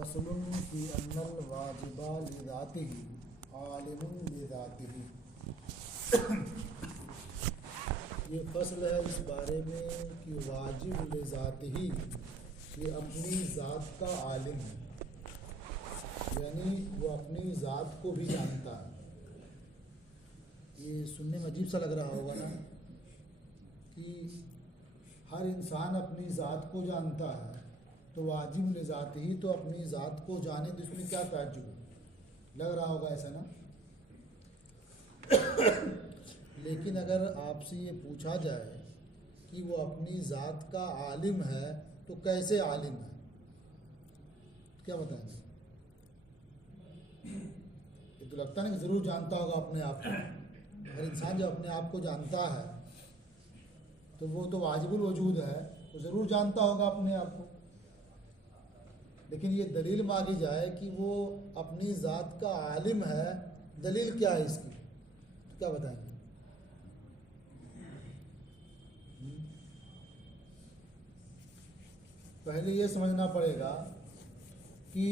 फसलुन फी अन्नल वाजिबा लिज़ातिही आलिमुन बिज़ातिही। ये फसल है इस बारे में कि वाजिब लिज़ातिही, ये अपनी ज़ात का आलिम है, यानी वो अपनी ज़ात को भी जानता है। ये सुनने में अजीब सा लग रहा होगा ना कि हर इंसान अपनी ज़ात को जानता है, तो वाजिब लिज़ातिही तो अपनी ज़ात को जाने तो इसमें क्या ताज्जुब लग रहा होगा, ऐसा ना। लेकिन अगर आपसे ये पूछा जाए कि वो अपनी ज़ात का आलिम है तो कैसे आलिम है, क्या बताएंगे? ये तो लगता नहीं कि ज़रूर जानता होगा अपने आप को। हर इंसान जब अपने आप को जानता है तो वो तो वाजिबुल वजूद है, तो ज़रूर जानता होगा अपने आप को। लेकिन ये दलील मांगी जाए कि वो अपनी ज़ात का आलिम है, दलील क्या है इसकी, क्या बताएंगे? पहले ये समझना पड़ेगा कि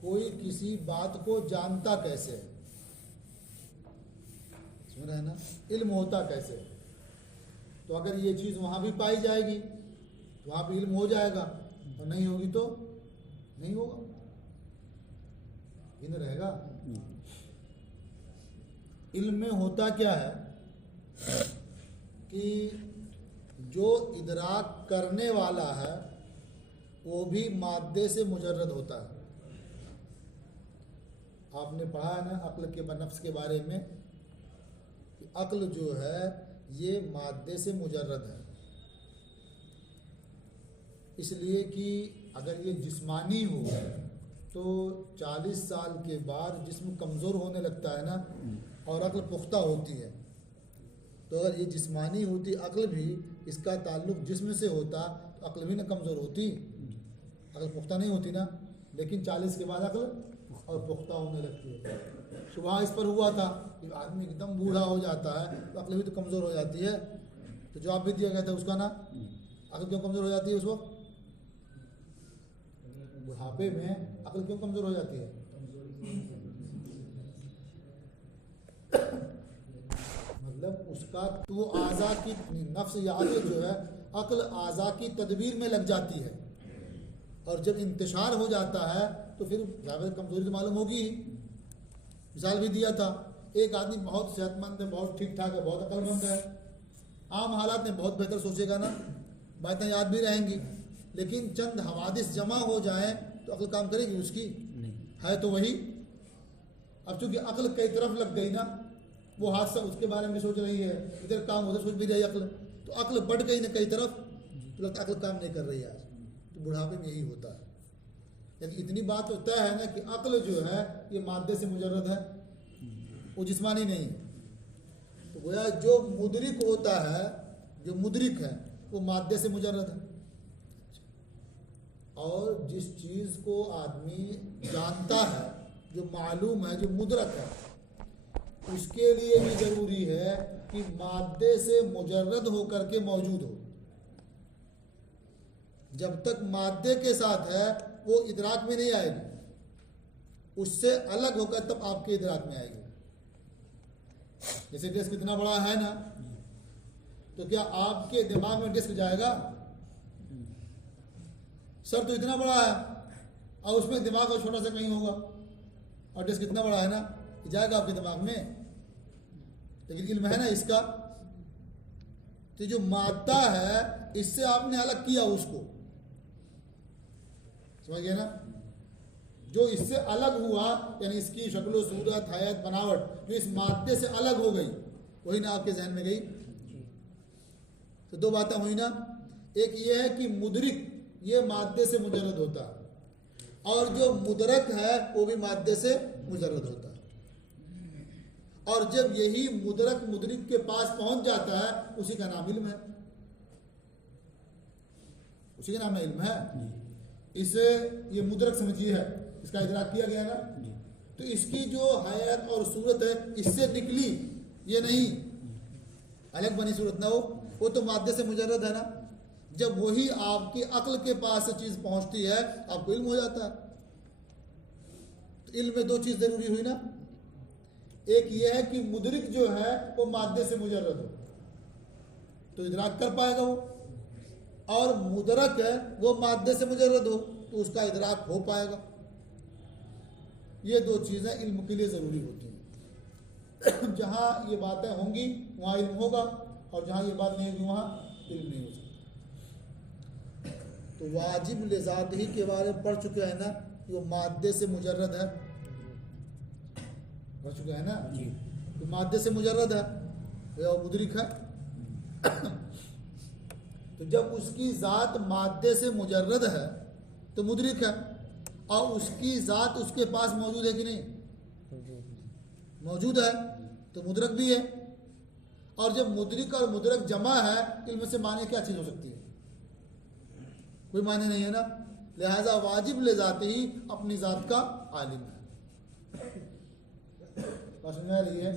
कोई किसी बात को जानता कैसे है, समझ रहे हैं ना, इल्म होता कैसे है। तो अगर ये चीज़ वहाँ भी पाई जाएगी तो वहाँ भी इल्म हो जाएगा, और नहीं होगी तो नहीं होगा, इल्म रहेगा। इल्म में होता क्या है कि जो इदराक करने वाला है वो भी मादे से मुजर्रद होता है। आपने पढ़ा है ना अक्ल के बनफ्स के बारे में कि अक्ल जो है ये मादे से मुजर्रद है, इसलिए कि अगर ये जिस्मानी हो तो 40 साल के बाद जिस्म कमज़ोर होने लगता है ना, और अक्ल पुख्ता होती है। तो अगर ये जिस्मानी होती अक्ल भी, इसका ताल्लुक़ जिस्म से होता तो अक्ल भी ना कमज़ोर होती, अक्ल पुख्ता नहीं होती ना। लेकिन 40 के बाद अक्ल और पुख्ता होने लगती है। सुबह इस पर हुआ था कि आदमी एकदम बूढ़ा हो जाता है तो अक्ल भी तो कमज़ोर हो जाती है। तो जवाब भी दिया गया था उसका ना, अक्ल क्यों कमज़ोर हो जाती है उस वक्त? बुढ़ापे में अक्ल क्यों कमज़ोर हो जाती है? मतलब उसका तो आज़ा की नफ्स याद जो है, अक्ल आज़ा की तदबीर में लग जाती है, और जब इंतशार हो जाता है तो फिर ज़्यादा कमज़ोरी तो मालूम होगी। मिसाल भी दिया था, एक आदमी बहुत सेहतमंद है, बहुत ठीक ठाक है, बहुत अक्लमंद है, आम हालात में बहुत बेहतर सोचेगा ना, बातें याद भी रहेंगी। लेकिन चंद हवादिस जमा हो जाएं तो अक्ल काम करेगी उसकी? है तो वही। अब चूंकि अक्ल कई तरफ लग गई ना, वो हादसा उसके बारे में सोच रही है, इधर काम उधर सोच भी रही अक्ल, तो अक्ल बढ़ गई ना कई तरफ, तो लगता अक्ल काम नहीं कर रही है आज। तो बुढ़ापे में यही होता है। लेकिन इतनी बात तो तय है ना कि अक्ल जो है ये मादे से मुजर्रद है, वो जिस्मानी नहीं है। तो गोया जो मुदरिक होता है, जो मुदरिक है वो मादे से मुजर्रद है। और जिस चीज़ को आदमी जानता है, जो मालूम है, जो मुदरक है, उसके लिए भी ज़रूरी है कि मादे से मुजर्रद होकर के मौजूद हो। जब तक मादे के साथ है वो इदराक में नहीं आएगी, उससे अलग होकर तब आपके इदराक में आएगी। जैसे डिस्क इतना बड़ा है ना, तो क्या आपके दिमाग में डिस्क जाएगा? सर तो इतना बड़ा है और उसमें दिमाग और छोटा सा कहीं होगा, और डिस्क इतना बड़ा है ना, जाएगा आपके दिमाग में। लेकिन इल्म है ना इसका, तो जो मादा है इससे आपने अलग किया उसको, समझ गए ना। जो इससे अलग हुआ यानी इसकी शक्ल सूरत हैत बनावट जो इस मादे से अलग हो गई, वही ना आपके जहन में गई। तो दो बातें हुई ना, एक ये है कि मुदरिक ये मादे से मुजर्रद होता है, और जो मुदरक है वो भी मादे से मुजर्रद होता है। और जब यही मुदरक मुदरिक के पास पहुंच जाता है, उसी का नाम इल्म है, उसी का नाम इल्म है। इसे ये मुदरक समझिए है, इसका इदराक किया गया ना, तो इसकी जो हयात और सूरत है इससे निकली, ये नहीं अलग बनी सूरत ना हो, वो तो मादे से मुजर्रद है ना। जब वही आपकी अक्ल के पास से चीज़ पहुंचती है, आपको इल्म हो जाता है। इल्म में दो चीज़ ज़रूरी हुई ना, एक ये है कि मुदरिक जो है वो मादे से मुजर्रद हो तो इदराक कर पाएगा वो, और मुदरक है वो मादे से मुजर्रद हो तो उसका इदराक हो पाएगा। ये दो चीज़ें इल्म के लिए ज़रूरी होती हैं। जहाँ ये बातें होंगी वहाँ इल्म होगा, और जहाँ ये बात नहीं होगी वहाँ इल्म नहीं हो सकता। तो वाजिब लिज़ात ही के बारे में पढ़ चुके हैं ना, वो मादे से मुजर्रद है, पढ़ चुके हैं ना, तो मादे से मुजर्रद है वो मुदरिक है। तो जब उसकी ज़ात मादे से मुजर्रद है तो मुदरिक है, और उसकी ज़ात उसके पास मौजूद है कि नहीं, मौजूद है तो मुदरक भी है। और जब मुदरिक और मुदरक जमा है, इल्म से माने क्या चीज़ हो सकती है, कोई माने नहीं है ना। लिहाजा वाजिब ले जाते ही अपनी ज़ात का आलिम है। समझ में आ रही है?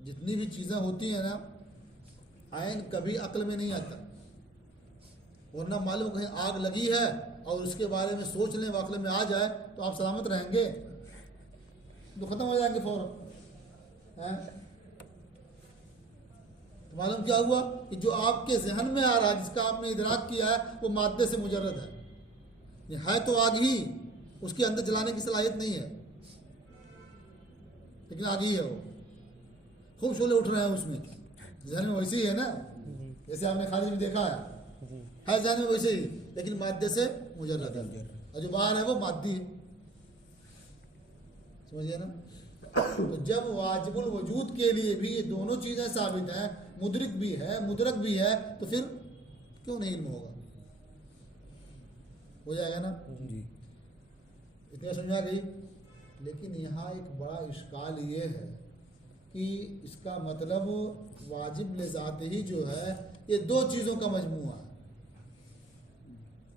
जितनी भी चीज़ें होती हैं ना, आयन कभी अक्ल में नहीं आता, वरना मालूम कहीं आग लगी है और उसके बारे में सोच लें अक्ल में आ जाए तो आप सलामत रहेंगे, तो ख़त्म हो जाएंगे फौरन हैं। तो मालूम क्या हुआ कि जो आपके जहन में आ रहा है, जिसका आपने इदराक किया है, वो मादे से मुजर्रद है तो आग ही, उसके अंदर जलाने की सलाहियत नहीं है, लेकिन आग ही है वो, खूब शोले उठ रहे हैं उसमें, जहन में वैसे ही है ना, जैसे आपने खारिज में देखा है जहन में वैसे ही, लेकिन मादे से मुजर्रद है, और जो बाहर है वो मादी है। समझिए ना। तो जब वाजिबुल वजूद के लिए भी ये दोनों चीज़ें साबित हैं, मुदरिक भी है मुदरक भी है, तो फिर क्यों नहीं इल्म होगा, हो जाएगा ना जी। इतना समझा गई। लेकिन यहाँ एक बड़ा इश्काल ये है कि इसका मतलब वाजिब लिज़ात ही जो है ये दो चीज़ों का मजमूआ है,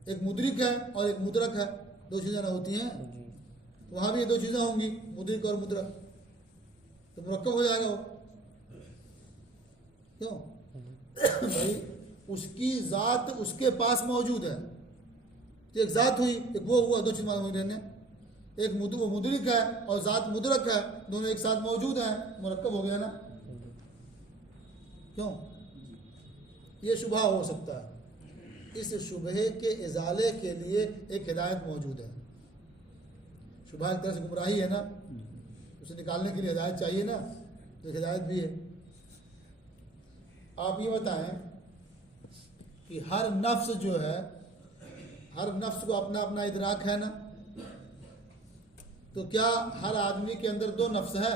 एक मुदरिक है और एक मुदरक है, दो चीज़ें ना होती हैं, तो वहाँ भी ये दो चीज़ें होंगी, मुदरिक और मुदरक, तो मुरक्कब हो जाएगा वो, क्यों भाई उसकी ज़ात उसके पास मौजूद है, तो एक ज़ात हुई, एक वो हुआ, दो चीज़ मालूम हुई रहने, एक वो मुदरिक है और ज़ात मुदरक है, दोनों एक साथ मौजूद हैं, मुरक्कब हो गया ना। क्यों ये शुबहा हो सकता है, इस शुबहे के इजाले के लिए एक हिदायत मौजूद है। शुबहा एक तरह से गुमराही है ना, उसे निकालने के लिए हिदायत चाहिए ना, तो एक हिदायत भी है। आप ये बताएं कि हर नफ्स जो है, हर नफ्स को अपना अपना इदराक है ना, तो क्या हर आदमी के अंदर दो नफ्स है,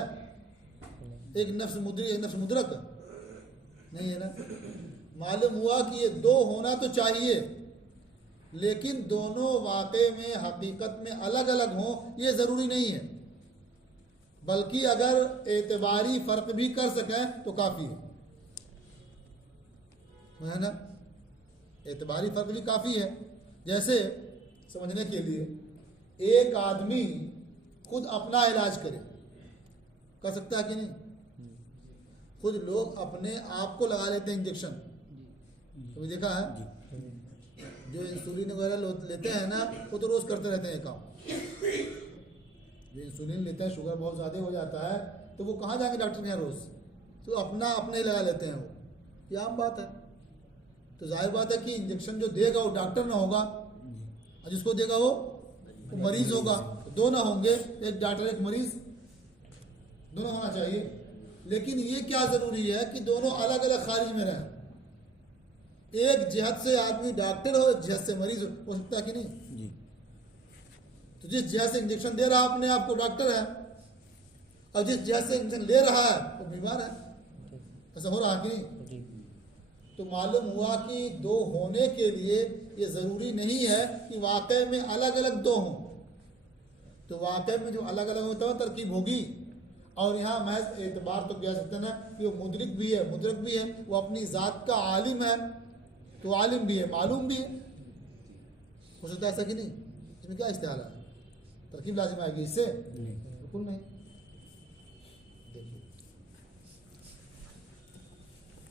एक नफ्स मुदरिक एक नफ्स मुदरक? नहीं है ना। मालूम हुआ कि ये दो होना तो चाहिए, लेकिन दोनों वाक़े में हकीकत में अलग अलग हों ये ज़रूरी नहीं है, बल्कि अगर एतबारी फ़र्क भी कर सकें तो काफ़ी है ना, एतबारी फ़र्क भी काफ़ी है। जैसे समझने के लिए एक आदमी खुद अपना इलाज करे, कर सकता है कि नहीं? खुद लोग अपने आप को लगा लेते हैं इंजेक्शन, कभी देखा है? जो इंसुलिन वगैरह लेते हैं ना, वो तो रोज़ करते रहते हैं काम। जो इंसुलिन लेते हैं, शुगर बहुत ज़्यादा हो जाता है, तो वो कहाँ जाएंगे डॉक्टर के यहाँ रोज़, तो अपना अपने लगा लेते हैं वो, ये आम बात है। तो जाहिर बात है कि इंजेक्शन जो देगा वो डॉक्टर ना होगा, और जिसको देगा वो मरीज़ होगा, दो ना होंगे, एक डॉक्टर एक मरीज़, दोनों होना चाहिए। लेकिन ये क्या ज़रूरी है कि दोनों अलग अलग खारिज में रहें, एक जिहत से आदमी डॉक्टर हो, एक जिहत से मरीज हो सकता है कि नहीं जी। तो जिस जिहत से इंजेक्शन दे रहा है अपने आप को डॉक्टर है, और जिस जिहत से इंजेक्शन ले रहा है वो बीमार है, ऐसा हो रहा है कि नहीं जी। तो मालूम हुआ कि दो होने के लिए ये ज़रूरी नहीं है कि वाक़े में अलग अलग दो हों, तो वाक़े में जो अलग अलग होता है तरकीब होगी। और यहाँ महज एतबार तो कह सकते हैं ना कि वो मुदरिक भी है मुदरक भी है, वो अपनी ज़ात का आलिम है, तो आलिम भी है मालूम भी है, हो सकता है ऐसा कि नहीं? इसमें क्या इस्तेहाल है, तरकीब लाजिम आएगी इससे? बिल्कुल नहीं।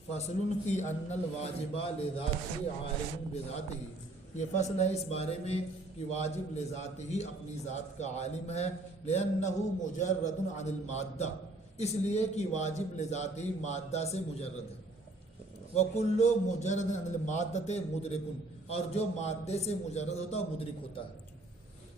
फसलुन फी अन्नल वाजिबा लिज़ातिही आलिमुन बिज़ातिही, ये फसल है इस बारे में कि वाजिब लिज़ात ही अपनी ज़ात का आलिम है, लिअन्नहु मुजर्रदुन अनिल माद्दा, इसलिए कि वाजिब लिज़ात ही माद्दा से मुजर्रद है। वकुल्लु मुजर्रदुन अनिल माद्दते मुदरिकुन, और जो माद्दे से मुजर्रद होता है मुदरिक होता है।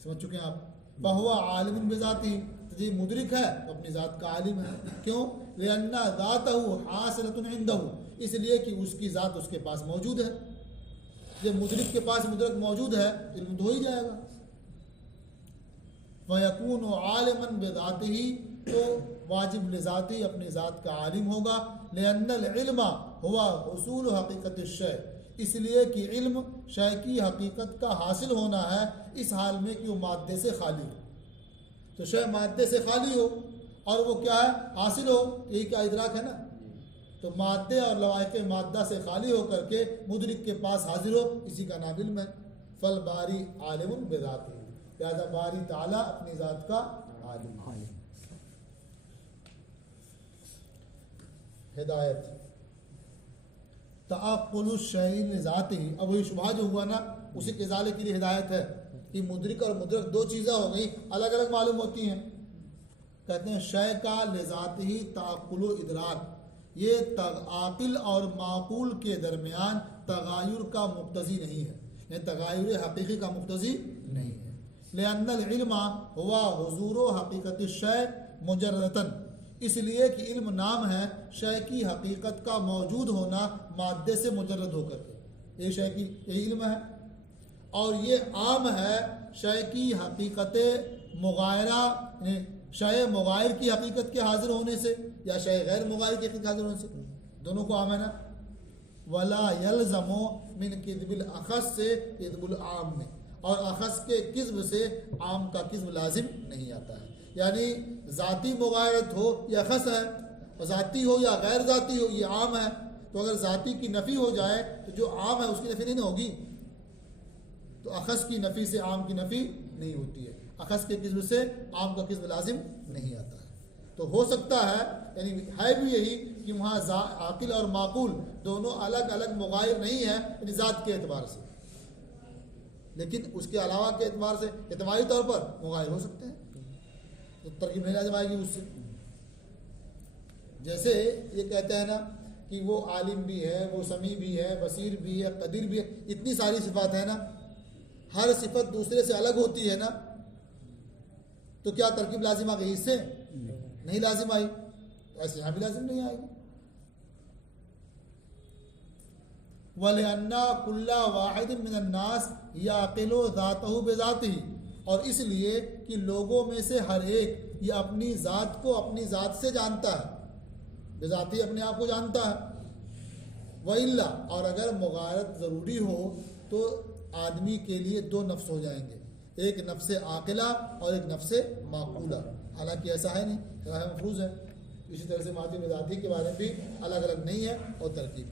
समझ चुके हैं आप। बहुवा आलिमुन बिज़ाती, तो ये मुदरिक है तो अपनी ज़ात का आलिम है। क्यों? लिअन्ना ज़ातहु हासिलतुन इंदहु, इसलिए कि उसकी ज़ात उसके पास मौजूद है। जब मुदरिक के पास मुदरक मौजूद है इल्म तो हो ही जाएगा। वयकूनु आलिमन बिज़ातिही, तो वाजिब लिज़ाती अपनी ज़ात का आलिम होगा। लिअन्नल इल्मा हुवा हुसूल हकीकत शय, इसलिए कि इल्म शय की हकीकत का हासिल होना है इस हाल में कि वो माद्दे से खाली हो। तो शय माद्दे से खाली हो और वो क्या है? हासिल हो, यही क्या इदराक है ना। तो माद्दे और लवाहिक़ माद्दा से खाली होकर के मुदरिक के पास हाजिर हो, इसी का नाम इल्म है। फल बारी आलिमुन बिज़ातिही, लिहाजा बारी ताला अपनी ज़ात का आलिम है। हिदायत तअक्कुलु शैइ लिज़ातिही, अब वही शुबहा जो हुआ ना उसी के इज़ाले के लिए हिदायत है कि मुदरिक और मुदरक दो चीज़ें हो गई, अलग अलग मालूम होती हैं। कहते हैं शय का लिज़ातिही तअक्कुलु इदराक, ये आकिल और माकूल के दरमियान तगायुर का मुक्तज़ी नहीं है, ये तगायुर हकीकी का मुक्तज़ी नहीं है। लिअन्नल इल्मा हुवा हुज़ूरु हकीकत शय मुजर्रदतन, इसलिए कि इल्म नाम है शय की हकीकत का मौजूद होना माद्दे से मुजर्रद होकर के, ये शय की यही इल्म है। और ये आम है शय की हकीकत मुगायरा, शय मुगायर की हकीकत के हाजिर होने से या शय गैर मुगायर की हकीकत हाजिर होने से, दोनों को आम है ना। वला यलज़मु मिन किज़्बिल अखस से किज़्बुल आम में, और अखस के किज़्ब से आम का किज़्ब लाजिम नहीं आता है। यानी ज़ाती मुगायरत हो या खस है, और ज़ाती हो या गैर ज़ाती हो ये आम है। तो अगर ज़ाती की नफ़ी हो जाए तो जो आम है उसकी नफ़ी नहीं होगी, तो अखस की नफ़ी से आम की नफ़ी नहीं होती है, अखस के किस्म से आम का किस्म लाजिम नहीं आता है। तो हो सकता है, यानी है भी यही कि वहाँ आकिल और माकूल दोनों अलग अलग मुगायर नहीं है यानी ज़ात के एतबार से, लेकिन उसके अलावा के एतबार से एतबारी तौर पर मुगायर हो सकते हैं, तो तरकीब नहीं लाजिम आएगी उससे। जैसे ये कहते हैं ना कि वो आलिम भी है, वो समी भी है, बसीर भी है, कदीर भी है, इतनी सारी सिफात है ना, हर सिफत दूसरे से अलग होती है ना, तो क्या तरकीब लाजिम आ गई इससे? नहीं लाजिम आई, तो ऐसे यहाँ भी लाजिम नहीं आएगी। वलिअन्ना कुल्ला वाहिद मिनन नास याक़िलु ज़ातहु बिज़ातिही, और इसलिए कि लोगों में से हर एक ये अपनी ज़ात को अपनी ज़ात से जानता है, बिज़ाती अपने आप को जानता है। वइल्ला, और अगर मुगायरत ज़रूरी हो तो आदमी के लिए दो नफ्स हो जाएंगे, एक नफ्स आकिला और एक नफ्स माकूला। हालांकि ऐसा है नहीं, मफरूज़ है। इसी तरह से मादी बिज़ाती के बारे में भी अलग अलग नहीं है और तरकीब